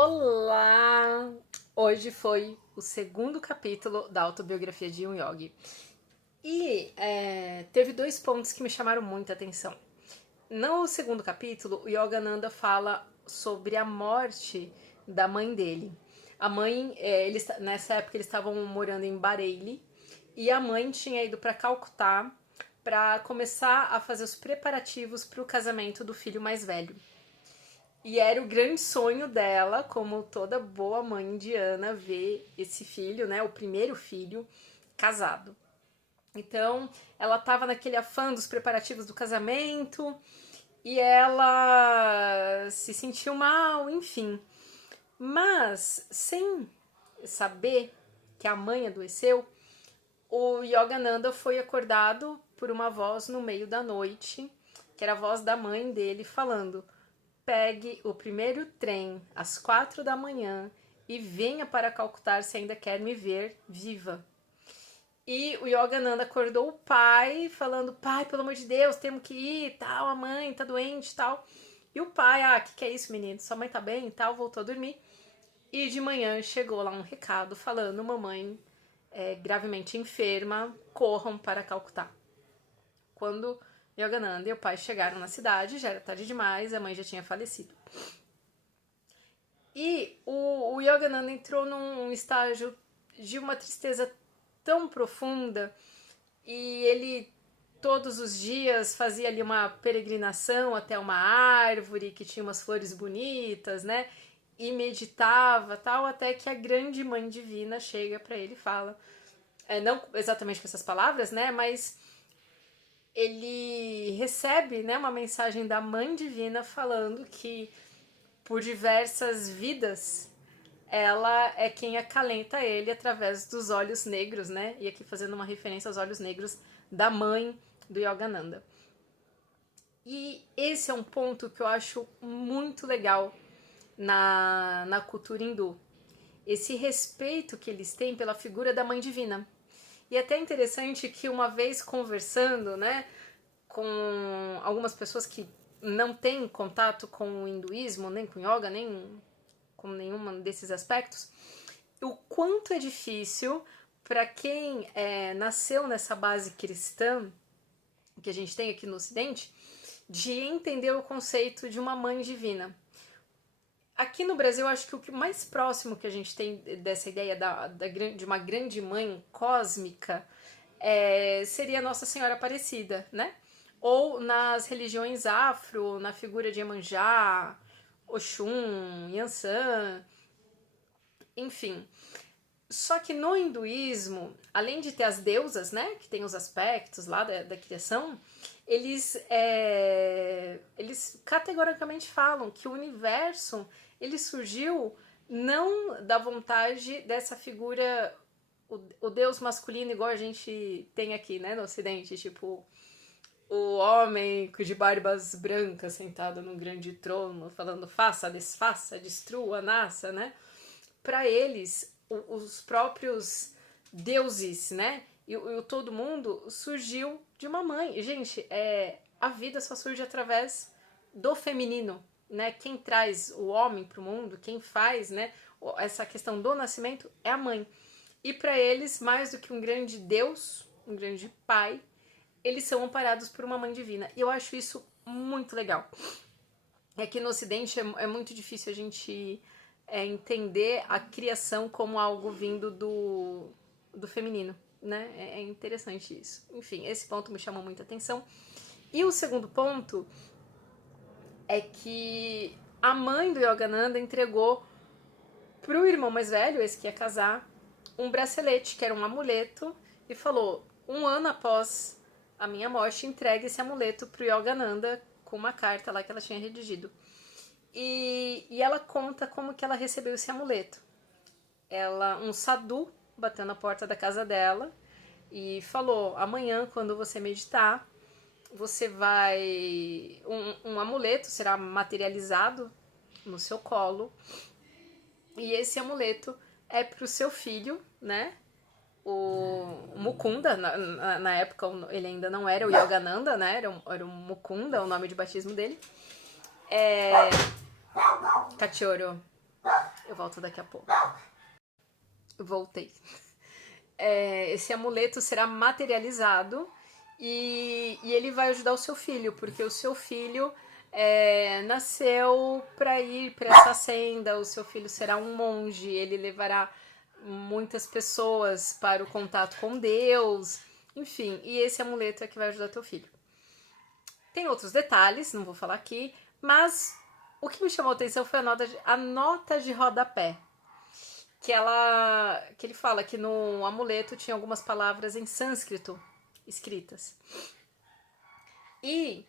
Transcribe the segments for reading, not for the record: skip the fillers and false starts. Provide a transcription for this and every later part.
Olá! Hoje foi o segundo capítulo da autobiografia de Yun Yogi. E teve dois pontos que me chamaram muita atenção. No segundo capítulo, o Yogananda fala sobre a morte da mãe dele. A mãe, nessa época, eles estavam morando em Bareilly e a mãe tinha ido para Calcutá para começar a fazer os preparativos para o casamento do filho mais velho. E era o grande sonho dela, como toda boa mãe indiana, ver esse filho, né, o primeiro filho, casado. Então, ela estava naquele afã dos preparativos do casamento e ela se sentiu mal, enfim. Mas, sem saber que a mãe adoeceu, o Yogananda foi acordado por uma voz no meio da noite, que era a voz da mãe dele falando: pegue o primeiro trem às 4 da manhã e venha para Calcutá se ainda quer me ver viva. E o Yogananda acordou o pai, falando: pai, pelo amor de Deus, temos que ir, tal, a mãe tá doente, tal. E o pai: que é isso, menino? Sua mãe tá bem e tal, voltou a dormir. E de manhã chegou lá um recado falando: mamãe gravemente enferma, corram para Calcutá. Quando Yogananda e o pai chegaram na cidade, já era tarde demais, a mãe já tinha falecido. E o Yogananda entrou num estágio de uma tristeza tão profunda e ele todos os dias fazia ali uma peregrinação até uma árvore que tinha umas flores bonitas, né? E meditava, tal, até que a grande mãe divina chega para ele e fala, não exatamente com essas palavras, né? Mas ele recebe, né, uma mensagem da mãe divina falando que por diversas vidas ela é quem acalenta ele através dos olhos negros, né? E aqui fazendo uma referência aos olhos negros da mãe do Yogananda. E esse é um ponto que eu acho muito legal na cultura hindu. Esse respeito que eles têm pela figura da mãe divina. E é até interessante que uma vez conversando, né, com algumas pessoas que não têm contato com o hinduísmo, nem com yoga, nem com nenhum desses aspectos, o quanto é difícil para quem nasceu nessa base cristã que a gente tem aqui no Ocidente, de entender o conceito de uma mãe divina. Aqui no Brasil, eu acho que o que mais próximo que a gente tem dessa ideia de uma grande mãe cósmica seria Nossa Senhora Aparecida, né? Ou nas religiões afro, na figura de Iemanjá, Oxum, Yansan, enfim. Só que no hinduísmo, além de ter as deusas, né, que tem os aspectos lá da criação, eles categoricamente falam que o universo ele surgiu não da vontade dessa figura, o deus masculino igual a gente tem aqui, né, no Ocidente, tipo o homem de barbas brancas sentado num grande trono, falando faça, desfaça, destrua, nasça, né? Para eles, os próprios deuses, né? E todo mundo surgiu de uma mãe. E, gente, a vida só surge através do feminino, né? Quem traz o homem para o mundo, quem faz, né? Essa questão do nascimento é a mãe. E para eles, mais do que um grande deus, um grande pai, eles são amparados por uma mãe divina. E eu acho isso muito legal. Aqui no Ocidente é muito difícil a gente entender a criação como algo vindo do feminino, né? É interessante isso. Enfim, esse ponto me chamou muita atenção. E o segundo ponto é que a mãe do Yogananda entregou pro irmão mais velho, esse que ia casar, um bracelete, que era um amuleto, e falou: 1 ano após a minha morte, entregue esse amuleto pro Yogananda com uma carta lá que ela tinha redigido. E ela conta como que ela recebeu esse amuleto. Um sadhu bateu na porta da casa dela e falou: amanhã, quando você meditar, você vai... Um amuleto será materializado no seu colo e esse amuleto é pro seu filho, né? O Mukunda, na época ele ainda não era o Yogananda, né? Era o Mukunda, o nome de batismo dele. Cachorro. Eu volto daqui a pouco. Voltei. Esse amuleto será materializado e ele vai ajudar o seu filho, porque o seu filho nasceu para ir para essa senda, o seu filho será um monge, ele levará muitas pessoas para o contato com Deus, enfim, e esse amuleto é que vai ajudar teu filho. Tem outros detalhes, não vou falar aqui, mas o que me chamou a atenção foi a nota de rodapé. Que ele fala que no amuleto tinha algumas palavras em sânscrito escritas. E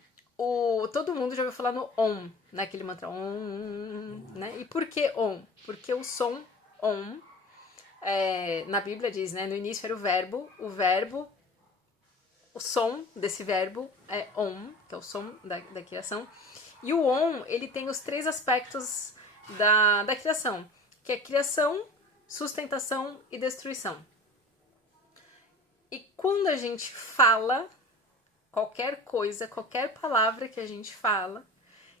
todo mundo já ouviu falar no Om, naquele mantra Om, né? E por que Om? Porque o som Om, na Bíblia diz, né? No início era o som desse verbo é Om, que é o som da criação. E o Om, ele tem os 3 aspectos da criação, que é criação, sustentação e destruição. E quando a gente fala, qualquer coisa, qualquer palavra que a gente fala,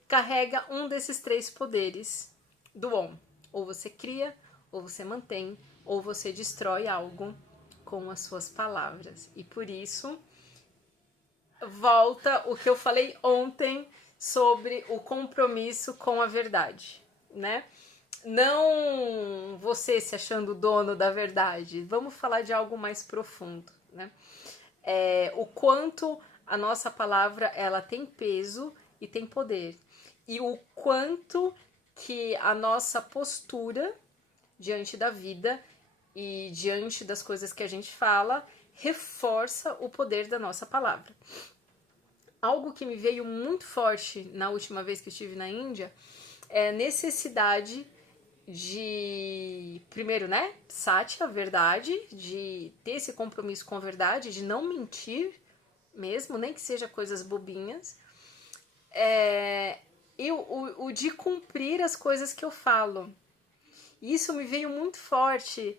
carrega um desses 3 poderes do Om. Ou você cria, ou você mantém, ou você destrói algo com as suas palavras. E por isso, volta o que eu falei ontem sobre o compromisso com a verdade, né? Não você se achando dono da verdade. Vamos falar de algo mais profundo, né? O quanto a nossa palavra ela tem peso e tem poder. E o quanto que a nossa postura diante da vida e diante das coisas que a gente fala reforça o poder da nossa palavra. Algo que me veio muito forte na última vez que estive na Índia é a necessidade de, primeiro, né, satya, verdade, de ter esse compromisso com a verdade, de não mentir mesmo, nem que seja coisas bobinhas, e o de cumprir as coisas que eu falo. Isso me veio muito forte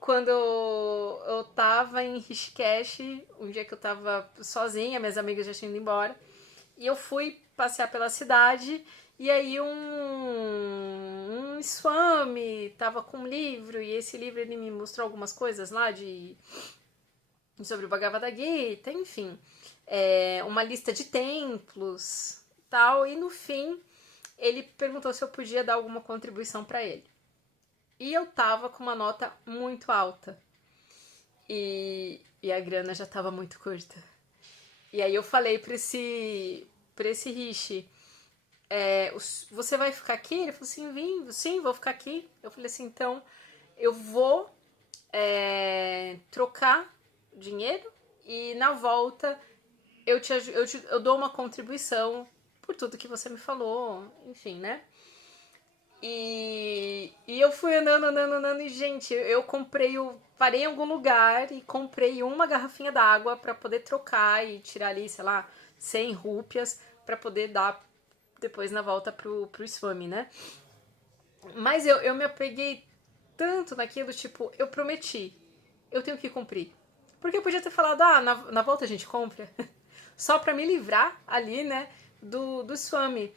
quando eu tava em Rishikesh, um dia que eu tava sozinha, minhas amigas já tinham ido embora, e eu fui passear pela cidade, e aí um Swami tava com um livro, e esse livro ele me mostrou algumas coisas lá sobre o Bhagavad Gita, enfim, uma lista de templos tal, e no fim ele perguntou se eu podia dar alguma contribuição para ele. E eu tava com uma nota muito alta. E a grana já tava muito curta. E aí eu falei pra esse Rishi, você vai ficar aqui? Ele falou assim, sim, vou ficar aqui. Eu falei assim, então eu vou trocar dinheiro e na volta eu dou uma contribuição por tudo que você me falou, enfim, né? E eu fui andando, e gente, parei em algum lugar e comprei uma garrafinha d'água pra poder trocar e tirar ali, sei lá, 100 rúpias pra poder dar depois na volta pro Swami, né? Mas eu me apeguei tanto naquilo, tipo, eu prometi, eu tenho que cumprir. Porque eu podia ter falado, na volta a gente compra, só pra me livrar ali, né, do Swami.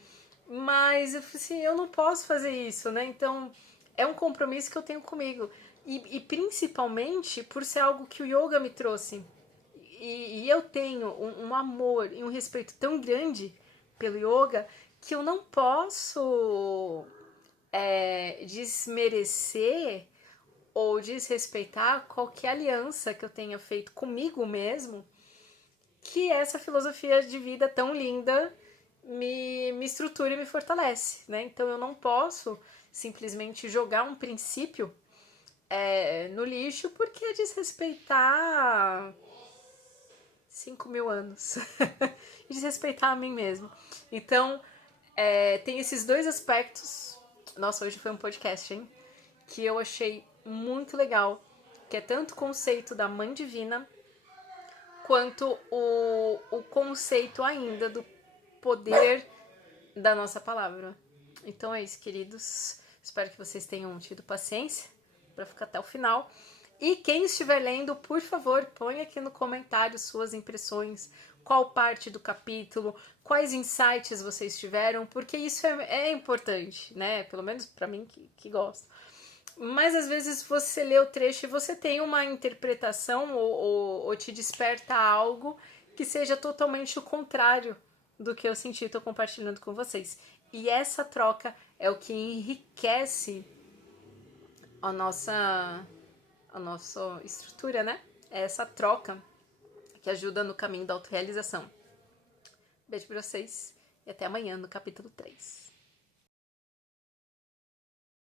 Mas eu falei assim, eu não posso fazer isso, né? Então, é um compromisso que eu tenho comigo. E principalmente por ser algo que o yoga me trouxe. E eu tenho um amor e um respeito tão grande pelo yoga que eu não posso desmerecer ou desrespeitar qualquer aliança que eu tenha feito comigo mesmo, que essa filosofia de vida tão linda me estrutura e me fortalece, né? Então eu não posso simplesmente jogar um princípio no lixo porque é desrespeitar 5.000 anos e desrespeitar a mim mesmo. Então tem esses 2 aspectos. Nossa, hoje foi um podcast, hein? Que eu achei muito legal, que é tanto o conceito da Mãe Divina quanto o conceito ainda do poder da nossa palavra. Então é isso, queridos. Espero que vocês tenham tido paciência para ficar até o final. E quem estiver lendo, por favor, põe aqui no comentário suas impressões, qual parte do capítulo, quais insights vocês tiveram, porque isso é importante, né? Pelo menos para mim que gosto. Mas às vezes você lê o trecho e você tem uma interpretação ou te desperta algo que seja totalmente o contrário do que eu senti e estou compartilhando com vocês. E essa troca é o que enriquece a nossa estrutura, né? É essa troca que ajuda no caminho da autorrealização. Beijo pra vocês e até amanhã no capítulo 3.